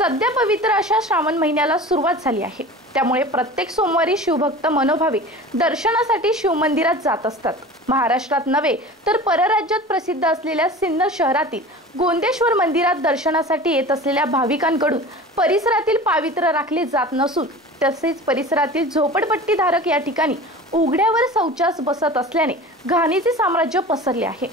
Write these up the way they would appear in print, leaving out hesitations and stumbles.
सध्या पवित्र अशा श्रावण महिन्याला सुरुवात झाली आहे। त्यामुळे प्रत्येक सोमवारी शिवभक्त मनोभावे दर्शनासाठी शिवमंदिरात जात असतात। महाराष्ट्रात नव्हे तर परराज्यात प्रसिद्ध असलेल्या सिन्नर शहरातील गोंदेश्वर मंदिरात दर्शनासाठी येत असलेल्या भाविकांकडून परिसरातील पावित्र्य राखले जात नसून तसेच परिसरातील झोपडपट्टीधारक या ठिकाणी उघड्यावर शौचास बसत असल्याने घाणीचे साम्राज्य पसरले आहे।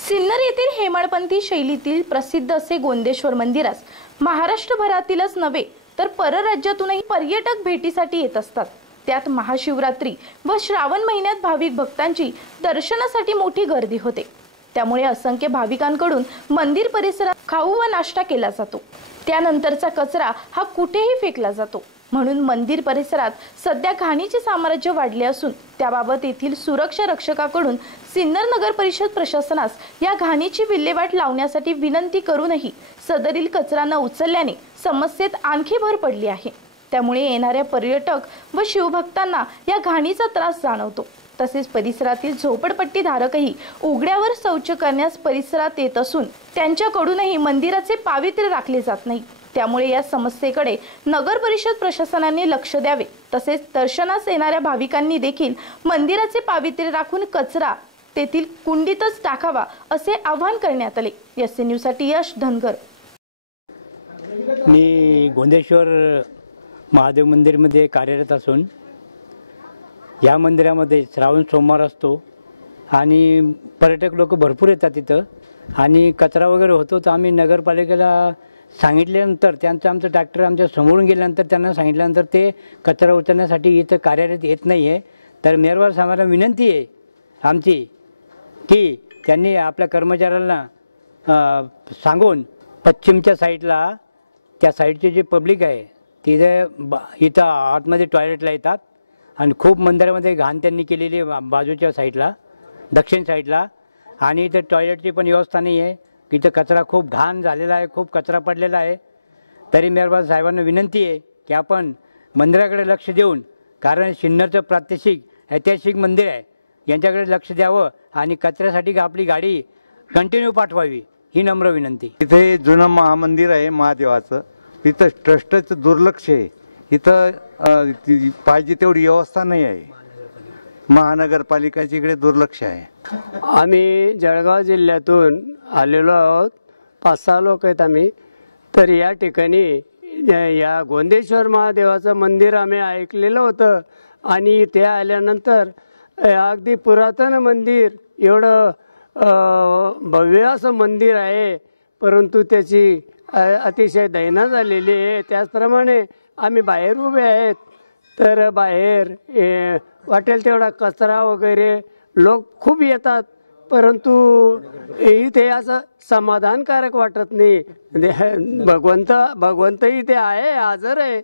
सिन्नर येथील हेमाडपंथी शैलीतील प्रसिद्ध असे गोंदेश्वर मंदिरास महाराष्ट्रभरातीलच नव्हे तर परराज्यातूनही पर्यटक भेटीसाठी येत असतात। त्यात महाशिवरात्री व श्रावण महिन्यात भाविक भक्तांची दर्शनासाठी मोठी गर्दी होते। त्यामुळे असंख्य भाविकांकडून मंदिर परिसरात खाऊ व नाश्ता केला जातो। त्यानंतरचा कचरा हा कुठेही फेकला जातो। म्हणून मंदिर परिसरात सध्या घाणीचे साम्राज्य वाढले असून त्याबाबत येथील सुरक्षा रक्षकाकडून सिन्नर नगर परिषद प्रशासनास या घाणीची विल्हेवाट लावण्यासाठी विनंती करूनही सदरील कचरा न उचलल्याने समस्येत आणखी भर पडली आहे। त्यामुळे येणाऱ्या पर्यटक व शिवभक्तांना या घाणीचा त्रास जाणवतो। तसेच परिसरातील झोपडपट्टीधारकही उघड्यावर शौच करण्यास परिसरात येत असून त्यांच्याकडूनही मंदिराचे पावित्र्य राखले जात नाही। त्यामुळे या समस्येकडे नगर परिषद प्रशासनाने लक्ष द्यावे। तसेच दर्शनास येणाऱ्या भाविकांनी देखील मंदिराचे पावित्र्य राखून कचरा तेथील कुंडीतच टाकावा असे आवाहन करण्यात आले। एससी न्यूज साठी यश धनगर। मी गोंदेश्वर महादेव मंदिरमध्ये कार्यरत असून या मंदिरामध्ये श्रावण सोमवार असतो आणि पर्यटक लोक भरपूर येतात तिथं आणि कचरा वगैरे होतो। तर आम्ही नगरपालिकेला सांगितल्यानंतर आमचं ट्रॅक्टर आमच्या समोरून गेल्यानंतर त्यांना सांगितल्यानंतर ते कचरा उचलण्यासाठी इथं कार्यरत येत नाही आहे। तर मेयरवर साहेबांना विनंती आहे आमची की त्यांनी आपल्या कर्मचाऱ्यांना सांगून पश्चिमच्या साईडला त्या साईडचे जे पब्लिक आहे इथं आतमध्ये टॉयलेटला येतात आणि खूप मंदिरामध्ये घाण त्यांनी केलेली आहे बाजूच्या साईडला दक्षिण साईडला आणि इथं टॉयलेटची पण व्यवस्था नाही आहे। इथं कचरा खूप घाण झालेला आहे, खूप कचरा पडलेला आहे। तरी मेहरबान साहेबांना विनंती आहे की आपण मंदिराकडे लक्ष देऊन, कारण सिन्नरचं प्रात्यक्षिक ऐतिहासिक मंदिर आहे, यांच्याकडे लक्ष द्यावं आणि कचऱ्यासाठी आपली गाडी कंटिन्यू पाठवावी ही नम्र विनंती। इथे जुनं महामंदिर आहे महादेवाचं, इथं ट्रस्टचं दुर्लक्ष आहे। इथं पाहिजे तेवढी व्यवस्था नाही आहे, महानगरपालिकेच्या इकडे दुर्लक्ष आहे। आम्ही जळगाव जिल्ह्यातून आलेलो आहोत, 5-6 लोक आहेत आम्ही। तर या ठिकाणी या गोंदेश्वर महादेवाचं मंदिर आम्ही ऐकलेलं होतं आणि इथे आल्यानंतर अगदी पुरातन मंदिर, एवढं भव्य असं मंदिर आहे, परंतु त्याची अतिशय दैना झालेली आहे। त्याचप्रमाणे आम्ही बाहेर उभे आहेत, तर बाहेर वाटेल तेवढा कचरा वगैरे लोक खूप येतात, परंतु इथे असं समाधानकारक वाटत नाही। भगवंत इथे आहे, हजर आहे,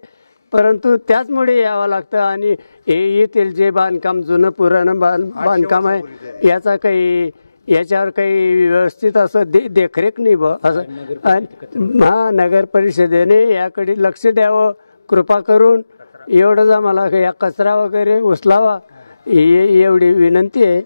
परंतु त्याचमुळे यावं लागतं। आणि येथील जे बांधकाम जुनं पुराण बांधकाम आहे याच्यावर काही व्यवस्थित असं देखरेख नाही असं नगर परिषदेने याकडे लक्ष द्यावं कृपा करून। एवढंच आम्हाला या कचरा वगैरे उचलावा एवढी विनंती आहे।